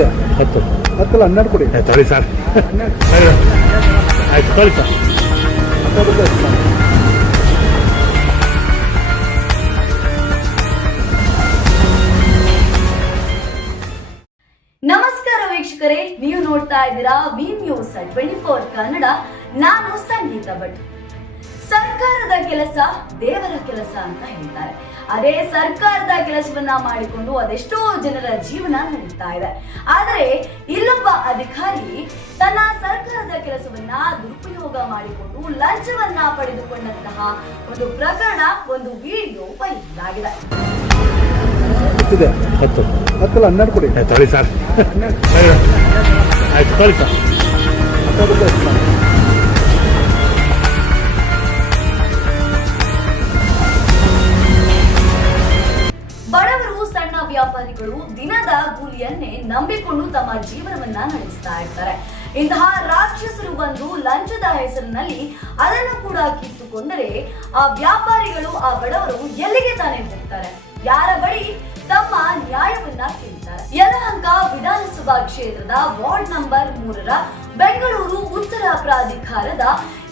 10 10 12 ಕೊಡಿ. ತೊಳಿ ಸರ್, ಆಯ್ತು ತೊಳಿ ಸರ್. ನಮಸ್ಕಾರ ವೀಕ್ಷಕರೇ, ನೀವು ನೋಡ್ತಾ ಇದ್ದೀರಾ ವಿ ನ್ಯೂಸ್ 24 ಕನ್ನಡ. ನಾನು ಸಂಗೀತ ಭಟ್. ಸರ್ಕಾರದ ಕೆಲಸ ದೇವರ ಕೆಲಸ ಅಂತ ಹೇಳ್ತಾರೆ. ಅದೇ ಸರ್ಕಾರದ ಕೆಲಸವನ್ನ ಮಾಡಿಕೊಂಡು ಅದೆಷ್ಟೋ ಜನರ ಜೀವನ ನಡೀತಾ ಇದೆ. ಆದರೆ ಇಲ್ಲೊಬ್ಬ ಅಧಿಕಾರಿ ತನ್ನ ಸರ್ಕಾರದ ಕೆಲಸವನ್ನ ದುರುಪಯೋಗ ಮಾಡಿಕೊಂಡು ಲಂಚವನ್ನ ಪಡೆದುಕೊಂಡಂತಹ ಒಂದು ಪ್ರಕರಣ, ಒಂದು ವಿಡಿಯೋ ವೈರಲ್ ಆಗಿದೆ. 10 12 ಕೊಡಿ. ತೊಳಿ ಸರ್, ಆಯ್ತು ತೊಳಿ ಸರ್. ಬಡವರು, ಸಣ್ಣ ವ್ಯಾಪಾರಿಗಳು ದಿನದ ಕೂಲಿಯನ್ನೇ ನಂಬಿಕೊಂಡು ತಮ್ಮ ಜೀವನವನ್ನ ನಡೆಸ್ತಾ ಇರ್ತಾರೆ. ಇಂತಹ ರಾಕ್ಷಸರು ಬಂದು ಲಂಚದ ಹೆಸರಿನಲ್ಲಿ ಅದನ್ನು ಕೂಡ ಕಿತ್ತುಕೊಂಡರೆ ಆ ವ್ಯಾಪಾರಿಗಳು, ಆ ಬಡವರು ಎಲ್ಲಿಗೆ ತಾನೇ ಹೋಗ್ತಾರೆ? ಯಾರ ಬಳಿ ತಮ್ಮ ನ್ಯಾಯವನ್ನ ಕೇಳ್ತಾರೆ? ಯಲಹಂಕ ವಿಧಾನಸಭಾ ಕ್ಷೇತ್ರದ ವಾರ್ಡ್ ನಂಬರ್ 3ರ ಬೆಂಗಳೂರು ಉತ್ತರ ಪ್ರಾಧಿಕಾರದ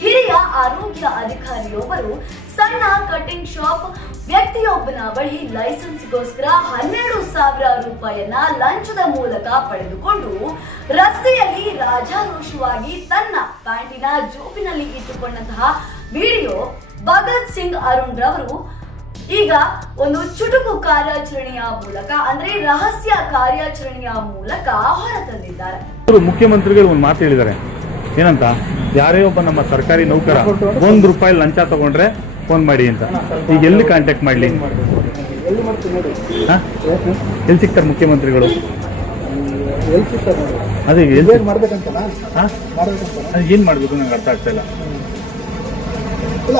ಹಿರಿಯ ಆರೋಗ್ಯ ಅಧಿಕಾರಿಯೊಬ್ಬರು ಸಣ್ಣ ಕಟಿಂಗ್ ಶಾಪ್ ವ್ಯಕ್ತಿಯೊಬ್ಬನ ಬಳಿ ಲೈಸೆನ್ಸ್ಗೋಸ್ಕರ 12,000 ರೂಪಾಯಿಯನ್ನ ಲಂಚದ ಮೂಲಕ ಪಡೆದುಕೊಂಡು ರಸ್ತೆಯಲ್ಲಿ ರಾಜಾರೋಷವಾಗಿ ತನ್ನ ಪ್ಯಾಂಟಿನ ಜೋಬಿನಲ್ಲಿ ಇಟ್ಟುಕೊಂಡಂತಹ ವಿಡಿಯೋ ಭಗತ್ ಸಿಂಗ್ ಅರುಣ್ ರವರು ಈಗ ಒಂದು ಚುಟುಕು ಕಾರ್ಯಾಚರಣೆಯ ಮೂಲಕ, ಅಂದ್ರೆ ರಹಸ್ಯ ಕಾರ್ಯಾಚರಣೆಯ ಮೂಲಕ ಹೊರತಂದಿದ್ದಾರೆ. ಮುಖ್ಯಮಂತ್ರಿಗಳು ಒಂದು ಮಾತು ಹೇಳಿದ್ದಾರೆ, ಏನಂತ? ಯಾರೇ ಒಬ್ಬ ನಮ್ಮ ಸರ್ಕಾರಿ ನೌಕರ ₹1 ಲಂಚ ತಗೊಂಡ್ರೆ ಫೋನ್ ಮಾಡಿ ಅಂತ. ಈಗ ಎಲ್ಲಿ ಕಾಂಟ್ಯಾಕ್ಟ್ ಮಾಡ್ಲಿ? ಎಲ್ಲಿ ಸಿಗ್ತಾರೆ ಮುಖ್ಯಮಂತ್ರಿಗಳು? ಅದೇ ಏನ್ ಮಾಡ್ಬೇಕು ನಂಗೆ ಅರ್ಥ ಆಗ್ತಾ ಇಲ್ಲ.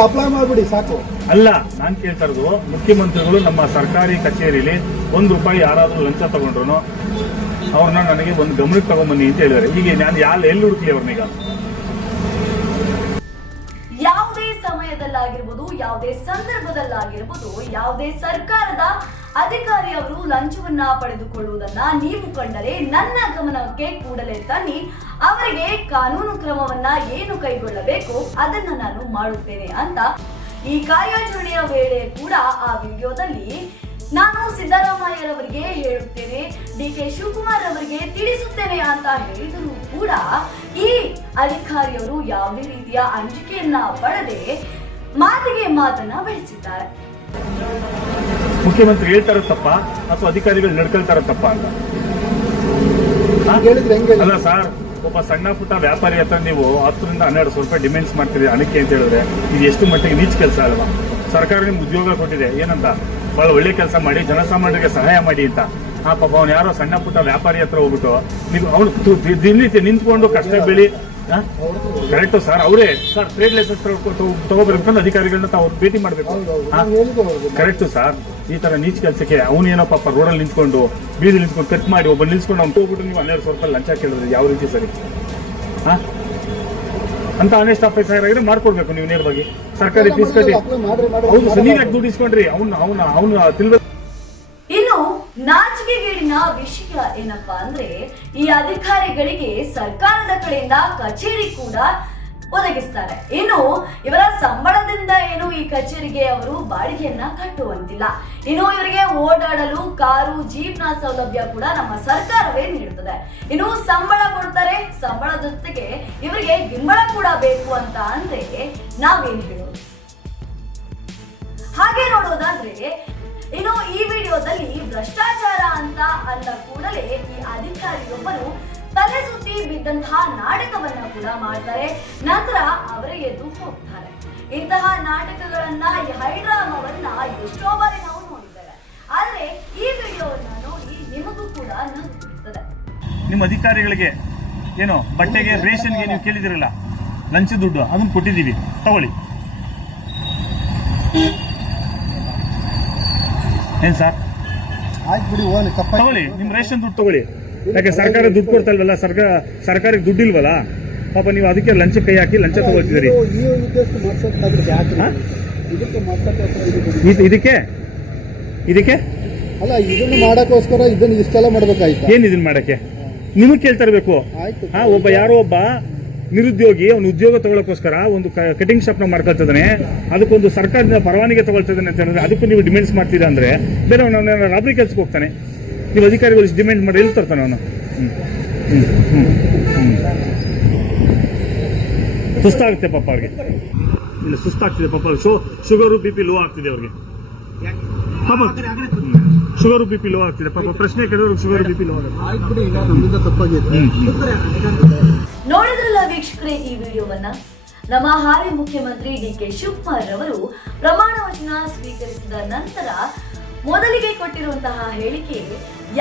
ಅಪ್ಲೈ ಮಾಡ್ಬಿಡಿ ಸಾಕು. ಅಲ್ಲ, ನಾನ್ ಕೇಳ್ತಾ ಇರೋದು, ಮುಖ್ಯಮಂತ್ರಿಗಳು ನಮ್ಮ ಸರ್ಕಾರಿ ಕಚೇರಿಯಲ್ಲಿ ₹1 ಯಾರಾದ್ರೂ ಲಂಚ ತಗೊಂಡ್ರು ಅವ್ರನ್ನ ನನಗೆ ಒಂದು ಗಮನಕ್ಕೆ ತಗೊಂಡ್ಬನ್ನಿ ಅಂತ ಹೇಳಿದ್ದಾರೆ. ಈಗ ನಾನು ಎಲ್ಲಿ ಹುಡುಕ್ಲಿ ಅವ್ರನ್ನೀಗ? ಯಾವುದೇ ಸಮಯದಲ್ಲಾಗಿರ್ಬೋದು, ಯಾವುದೇ ಸಂದರ್ಭದಲ್ಲಾಗಿರ್ಬೋದು, ಯಾವುದೇ ಸರ್ಕಾರದ ಅಧಿಕಾರಿ ಅವರು ಲಂಚವನ್ನ ಪಡೆದುಕೊಳ್ಳುವುದನ್ನ ನೀವು ಕಂಡರೆ ನನ್ನ ಗಮನಕ್ಕೆ ಕೂಡಲೇ ತನ್ನಿ. ಅವರಿಗೆ ಕಾನೂನು ಕ್ರಮವನ್ನ ಏನು ಕೈಗೊಳ್ಳಬೇಕು ಅದನ್ನ ನಾನು ಮಾಡುತ್ತೇನೆ ಅಂತ ಈ ಕಾರ್ಯಾಚರಣೆಯ ವೇಳೆ ಕೂಡ ಆ ವಿಡಿಯೋದಲ್ಲಿ ನಾನು ಸಿದ್ದರಾಮಯ್ಯರವರಿಗೆ ಹೇಳುತ್ತೇನೆ, DK ಶಿವಕುಮಾರ್ ಅವರಿಗೆ ತಿಳಿಸುತ್ತೇನೆ ಅಂತ ಹೇಳಿದರೂ ಕೂಡ ಈ ಅಧಿಕಾರಿಯವರು ಯಾವುದೇ ರೀತಿಯ ಅಂಜಿಕೆಯನ್ನ ಪಡೆದೇ ಮಾತಿಗೆ ಮಾತನ್ನ ಬೆಳೆಸಿದ್ದಾರೆ. ಮುಖ್ಯಮಂತ್ರಿ ಹೇಳ್ತಾರ ತಪ್ಪ ಅಥವಾ ಅಧಿಕಾರಿಗಳು ನಡ್ಕೊಳ್ತಾರ ತಪ್ಪ ಅಂತ? ಅಲ್ಲ ಸರ್, ಒಬ್ಬ ಸಣ್ಣ ಪುಟ್ಟ ವ್ಯಾಪಾರಿ ಹತ್ರ ನೀವು 10 ರಿಂದ 12 ರೂಪಾಯಿ ಡಿಮ್ಯಾಂಡ್ಸ್ ಮಾಡ್ತೀರಿ ಹಣಕ್ಕೆ ಅಂತ ಹೇಳಿದ್ರೆ ಇದು ಎಷ್ಟು ಮಟ್ಟಿಗೆ ನೀಚ್ ಕೆಲಸ ಅಲ್ವಾ? ಸರ್ಕಾರ ನಿಮ್ಗೆ ಉದ್ಯೋಗ ಕೊಟ್ಟಿದೆ, ಏನಂತ? ಬಹಳ ಒಳ್ಳೆ ಕೆಲಸ ಮಾಡಿ ಜನಸಾಮಾನ್ಯರಿಗೆ ಸಹಾಯ ಮಾಡಿ ಅಂತ. ಆ ಪಾಪ ಅವ್ನು ಯಾರೋ ಸಣ್ಣ ಪುಟ್ಟ ವ್ಯಾಪಾರಿ ಹತ್ರ ಹೋಗ್ಬಿಟ್ಟು ನೀವು ಅವನು ದಿನನಿತ್ಯ ನಿಂತ್ಕೊಂಡು ಕಷ್ಟ ಬೆಳಿ. ಕರೆಕ್ಟು ಸರ್, ಅವರೇ ಸರ್ ಟ್ರೇಡ್ ಲೈಸೆನ್ಸ್ ತಗೋಬೇಕು ಅಧಿಕಾರಿಗಳನ್ನ ತಾವು ಭೇಟಿ ಮಾಡ್ಬೇಕು. ಕರೆಕ್ಟು ಸರ್, ಈ ತರ ನೀಚ್ ಕೆಲಸಕ್ಕೆ ಅವನೇನೋ ಪಾಪ ರೋಡಲ್ಲಿ ನಿಂತ್ಕೊಂಡು ಬೀದಿ ನಿಂತ್ಕೊಂಡು ಕಟ್ ಮಾಡಿ ಒಬ್ಬ ನಿಲ್ಸ್ಕೊಂಡು ಅವ್ನು ಹೋಗ್ಬಿಟ್ಟು ನೀವು 12,000 ರೂಪಾಯಿ ಲಂಚ ಕೇಳಿದ್ರೆ ಯಾವ ರೀತಿ ಸರಿ? ಅಂತ ಅನೆಸ್ಟ್ ಆಫೀಸರ್ ಆಗಿದ್ರೆ ಮಾಡ್ಕೊಡ್ಬೇಕು ನೀವು ನೇರವಾಗಿ ಸರ್ಕಾರಿ ಫೀಸ್ ಕಟ್ಟಿ. ಹೌದು ಸರ್, ನೀವ್ ಯಾಕೆ ದುಡ್ಡು ಇಸ್ಕೊಂಡ್ರಿ? ಅವ್ನು ತಿಳ್ಬೇಕು. ಇನ್ನು ನಾಚಿಕೆಗೇಡಿನ ವಿಷಯ ಏನಪ್ಪಾ ಅಂದ್ರೆ, ಈ ಅಧಿಕಾರಿಗಳಿಗೆ ಸರ್ಕಾರದ ಕಡೆಯಿಂದ ಕಚೇರಿ ಕೂಡ ಒದಗಿಸ್ತಾರೆ. ಇನ್ನು ಇವರ ಸಂಬಳದಿಂದ ಏನು ಈ ಕಚೇರಿಗೆ ಅವರು ಬಾಡಿಗೆಯನ್ನ ಕಟ್ಟುವಂತಿಲ್ಲ. ಇನ್ನು ಇವರಿಗೆ ಓಡಾಡಲು ಕಾರು, ಜೀಪ್ನ ಸೌಲಭ್ಯ ಕೂಡ ನಮ್ಮ ಸರ್ಕಾರವೇ ನೀಡುತ್ತದೆ. ಇನ್ನು ಸಂಬಳ ಕೊಡ್ತಾರೆ, ಸಂಬಳ ಜೊತೆಗೆ ಇವರಿಗೆ ಗಿಂಬಳ ಕೂಡ ಬೇಕು ಅಂತ ಅಂದ್ರೆ ನಾವೇನ್ ಹೇಳೋದು? ಹಾಗೆ ನೋಡೋದಾದ್ರೆ ಇನ್ನು ಈ ವಿಡಿಯೋದಲ್ಲಿ ಭ್ರಷ್ಟಾಚಾರ ಅಂತ ಅಂದ ಕೂಡಲೇ ಈ ಅಧಿಕಾರಿಯೊಬ್ಬರು ತಲೆ ಸುತ್ತಿ ಬಿದ್ದಂತಹ ನಾಟಕವನ್ನ ಕೂಡ ಮಾಡ್ತಾರೆ. ನಂತರ ಅವರೇ ಎದ್ದು ಹೋಗ್ತಾರೆ. ಇಂತಹ ನಾಟಕಗಳನ್ನ, ಈ ಹೈಡ್ರಾಮವನ್ನ ಎಷ್ಟೋ ಬಾರಿ ನಾವು ನೋಡಿದ್ದೇವೆ. ಆದ್ರೆ ಈ ವಿಡಿಯೋವನ್ನ ನೋಡಿ ನಿಮಗೂ ಕೂಡ ನಗು ಬರುತ್ತದೆ. ನಿಮ್ಮ ಅಧಿಕಾರಿಗಳಿಗೆ ಏನೋ ಬಟ್ಟೆಗೆ, ರೇಷನ್ಗೆ ನೀವು ಕೇಳಿದಿರಲ್ಲ ಲಂಚ ದುಡ್ಡು, ಅದನ್ನ ಕೊಟ್ಟಿದ್ದೀವಿ ತಗೊಳ್ಳಿ. ಏನ್ ಸರ್? ಆಯ್ತು ಬಿಡಿ, ತಗೊಳ್ಳಿ, ನಿಮ್ ರೇಷನ್ ದುಡ್ಡು ತಗೊಳ್ಳಿ. ಯಾಕೆ ಸರ್ಕಾರ ದುಡ್ಡು ಕೊಡ್ತಲ್ವಲ್ಲ, ಸರ್ಕಾರಕ್ಕೆ ದುಡ್ಡಿಲ್ವಲ್ಲ ಪಾಪ, ನೀವು ಅದಕ್ಕೆ ಲಂಚ ಕೈ ಹಾಕಿ ಲಂಚ ತಗೊಳ್ತಿದ್ದೀರಿ. ಇದಕ್ಕೆ ಅಲ್ಲ, ಇದನ್ನು ಮಾಡಕ್ಕೋಸ್ಕರ ಇದನ್ನ ಇಷ್ಟೆಲ್ಲ ಮಾಡ್ಬೇಕಾಯ್ತು. ಏನ್ ಇದನ್ನ ಮಾಡಕ್ಕೆ? ನಿಮಗೆ ಕೇಳ್ತಾ ಇರಬೇಕು. ಆಯ್ತು. ಒಬ್ಬ ಯಾರೋ ಒಬ್ಬ ನಿರುದ್ಯೋಗಿ ಅವನು ಉದ್ಯೋಗ ತಗೊಳ್ಳೋಕೋಸ್ಕರ ಒಂದು ಕಟಿಂಗ್ ಶಾಪ್ ನ ಮಾಡ್ಕೊಳ್ತಿದ್ದಾನೆ, ಅದಕ್ಕೊಂದು ಸರ್ಕಾರದಿಂದ ಪರವಾನಗಿ ತಗೊಳ್ತಿದ್ದಾನೆ ಅಂತ ಹೇಳಿದ್ರೆ ಅದಕ್ಕೂ ನೀವು ಡಿಮ್ಯಾಂಡ್ಸ್ ಮಾಡ್ತೀರಾ ಅಂದ್ರೆ ಬೇರೆ ಅವನ ರಾಬರಿ ಕೆಲ್ಸಕ್ಕೆ ಹೋಗ್ತಾನೆ. ನೀವು ಅಧಿಕಾರಿಗಳು ಡಿಮ್ಯಾಂಡ್ ಮಾಡಿ ಎಲ್ಲಿ ತರ್ತಾನೆ ಅವನು? ಸುಸ್ತಾಗುತ್ತೆ ಪಾಪ ಅವ್ರಿಗೆ, ಇಲ್ಲ ಸುಸ್ತಾಗ್ತಿದೆ ಪಾಪ. ಶುಗರು BP ಲೋ ಆಗ್ತಿದೆ ಅವ್ರಿಗೆ ಪಾಪ. ಶುಗರು BP ಲೋ ಆಗ್ತಿದೆ ಪಾಪ. ಪ್ರಶ್ನೆ ಕೇಳಿದ್ರು ಶುಗರ್ BP ಲೋ ಆಗುತ್ತೆ. ಆಯ್ತು ಬಿಡಿ, ಈಗ ನಮ್ಮಿಂದ ತಪ್ಪಾಗಿದೆ. ನೋಡಿದ್ರಲ್ಲ ವೀಕ್ಷಕರೇ ಈ ವಿಡಿಯೋವನ್ನ. ನಮ್ಮ ಹಾಲಿ ಮುಖ್ಯಮಂತ್ರಿ DK ಶಿವಕುಮಾರ್ ಅವರು ಪ್ರಮಾಣ ವಚನ ಸ್ವೀಕರಿಸಿದ ನಂತರ ಮೊದಲಿಗೆ ಕೊಟ್ಟಿರುವಂತಹ ಹೇಳಿಕೆ,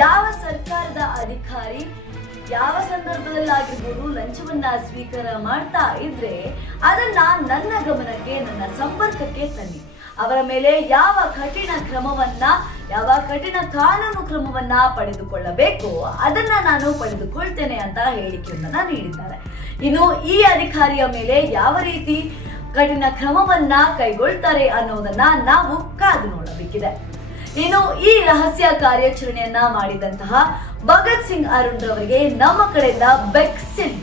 ಯಾವ ಸರ್ಕಾರದ ಅಧಿಕಾರಿ ಯಾವ ಸಂದರ್ಭದಲ್ಲಾಗಿರ್ಬೋದು ಲಂಚವನ್ನ ಸ್ವೀಕಾರ ಮಾಡ್ತಾ ಇದ್ರೆ ಅದನ್ನ ನನ್ನ ಗಮನಕ್ಕೆ, ನನ್ನ ಸಂಪರ್ಕಕ್ಕೆ ತನ್ನಿ. ಅವರ ಮೇಲೆ ಯಾವ ಕಠಿಣ ಕಾನೂನು ಕ್ರಮವನ್ನ ಪಡೆದುಕೊಳ್ಳಬೇಕು ಅದನ್ನ ನಾನು ಪಡೆದುಕೊಳ್ತೇನೆ ಅಂತ ಹೇಳಿಕೆಯನ್ನ ನೀಡಿದ್ದಾರೆ. ಇನ್ನು ಈ ಅಧಿಕಾರಿಯ ಮೇಲೆ ಯಾವ ರೀತಿ ಕಠಿಣ ಕ್ರಮವನ್ನ ಕೈಗೊಳ್ತಾರೆ ಅನ್ನೋದನ್ನ ನಾವು ಕಾದು ನೋಡಬೇಕಿದೆ. ಇನ್ನು ಈ ರಹಸ್ಯ ಕಾರ್ಯಾಚರಣೆಯನ್ನ ಮಾಡಿದಂತಹ ಭಗತ್ ಸಿಂಗ್ ಅರುಣ್ ರವರಿಗೆ ನಮ್ಮ ಕಡೆಯಿಂದ ಬೆಕ್ಸಿಲ್